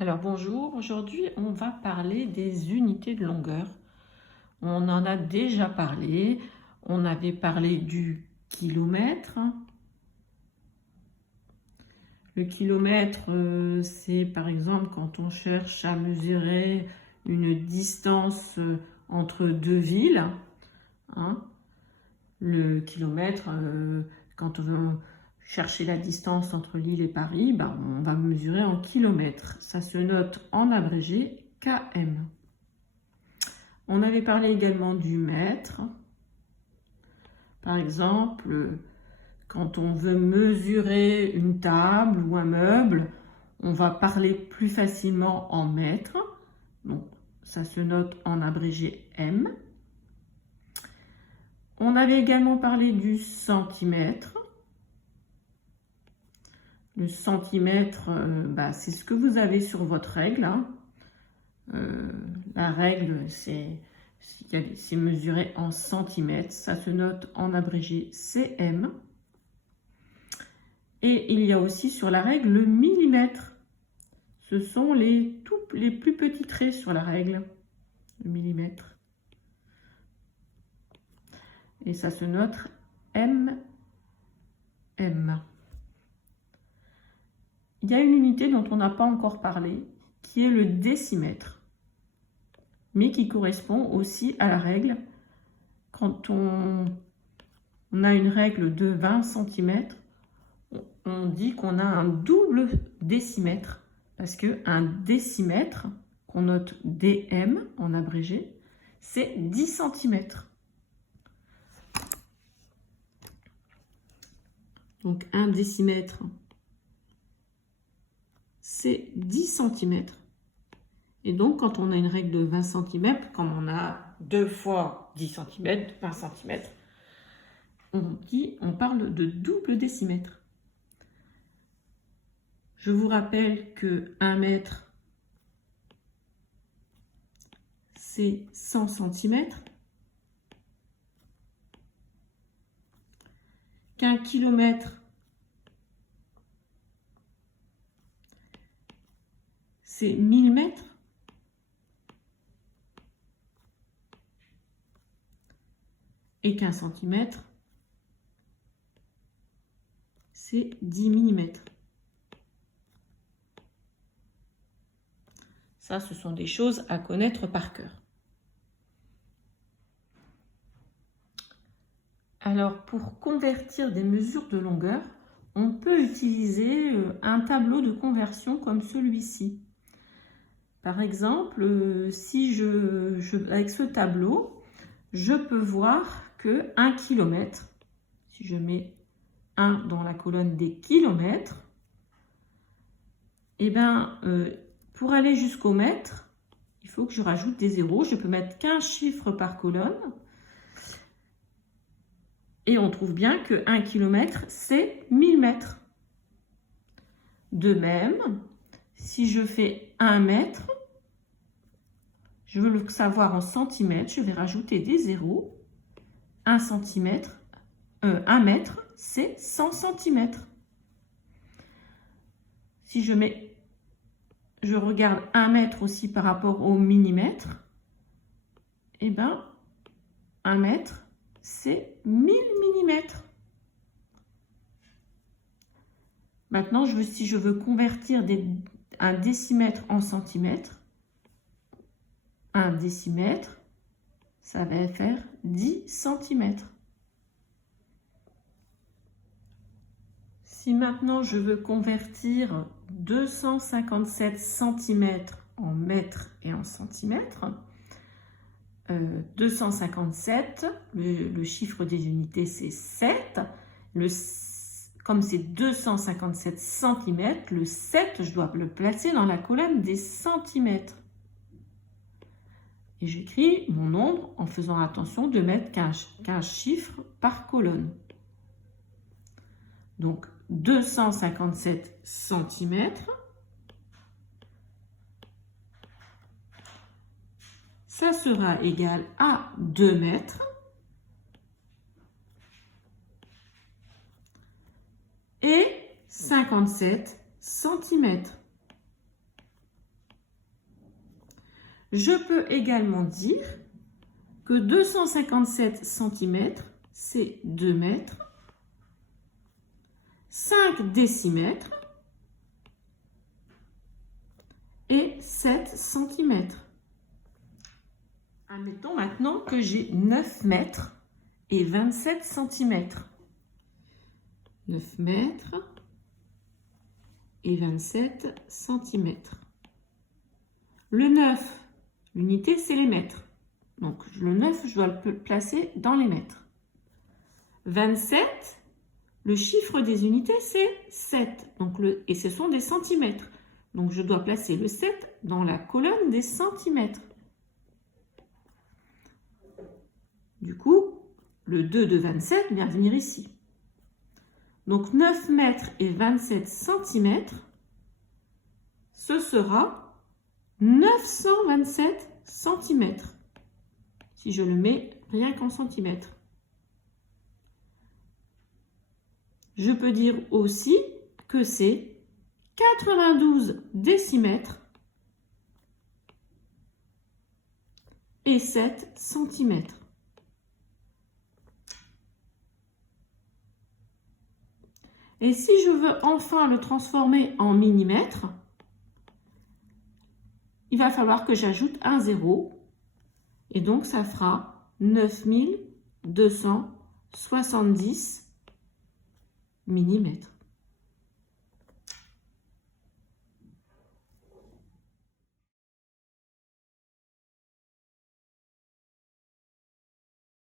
Alors bonjour, aujourd'hui on va parler des unités de longueur. On en a déjà parlé, on avait parlé du kilomètre. Le kilomètre, c'est par exemple quand on cherche à mesurer une distance entre deux villes. Hein. Le kilomètre, quand on veut chercher la distance entre Lille et Paris, on va mesurer en kilomètres. Ça se note en abrégé km. On avait parlé également du mètre. Par exemple, quand on veut mesurer une table ou un meuble, on va parler plus facilement en mètres. Donc, ça se note en abrégé M. On avait également parlé du centimètre. Le centimètre, c'est ce que vous avez sur votre règle. Hein. La règle, c'est mesuré en centimètres. Ça se note en abrégé CM. Et il y a aussi sur la règle le millimètre. Ce sont les plus petits traits sur la règle, le millimètre. Et ça se note MM. Il y a une unité dont on n'a pas encore parlé, qui est le décimètre, mais qui correspond aussi à la règle. Quand on a une règle de 20 cm, on dit qu'on a un double décimètre, parce qu'un décimètre, qu'on note DM en abrégé, c'est 10 cm. Donc un décimètre, c'est 10 cm. Et donc quand on a une règle de 20 cm, comme on a 2 fois 10 cm, 20 cm, on parle de double décimètre. Je vous rappelle que 1 mètre, c'est 100 cm. Qu'un kilomètre, c'est 1000 mètres. Et qu'un centimètre, c'est 10 mm. Ça, ce sont des choses à connaître par cœur. Alors, pour convertir des mesures de longueur, on peut utiliser un tableau de conversion comme celui-ci. Par exemple, si avec ce tableau, je peux voir que 1 km, si je mets 1 dans la colonne des kilomètres, pour aller jusqu'au mètre, il faut que je rajoute des zéros. Je peux mettre qu'un chiffre par colonne. Et on trouve bien que 1 km, c'est 1000 mètres. De même, si je fais 1 mètre, je veux le savoir en centimètres, je vais rajouter des zéros. 1 mètre, c'est 100 cm. Si je regarde 1 mètre aussi par rapport au millimètre, 1 mètre, c'est 1000 mm. Maintenant, si je veux convertir un décimètre en centimètre, un décimètre, ça va faire 10 cm. Si maintenant je veux convertir 257 cm en mètres et en centimètres, 257, le chiffre des unités c'est 7, comme c'est 257 cm, le 7, je dois le placer dans la colonne des centimètres. Et j'écris mon nombre en faisant attention de mettre qu'un chiffre par colonne. Donc 257 cm, ça sera égal à 2 mètres et 57 cm. Je peux également dire que 257 cm, c'est 2 mètres. 5 décimètres et 7 cm. Admettons maintenant que j'ai 9 mètres et 27 cm. 9 mètres et 27 cm. Le 9, l'unité, c'est les mètres. Donc le 9, je dois le placer dans les mètres. 27, le chiffre des unités, c'est 7. Donc et ce sont des centimètres. Donc je dois placer le 7 dans la colonne des centimètres. Du coup, le 2 de 27 vient venir ici. Donc 9 mètres et 27 centimètres, ce sera 927 centimètres. Si je le mets rien qu'en centimètres. Je peux dire aussi que c'est 92 décimètres et 7 centimètres. Et si je veux enfin le transformer en millimètres, il va falloir que j'ajoute un 0. Et donc, ça fera 9270 millimètres.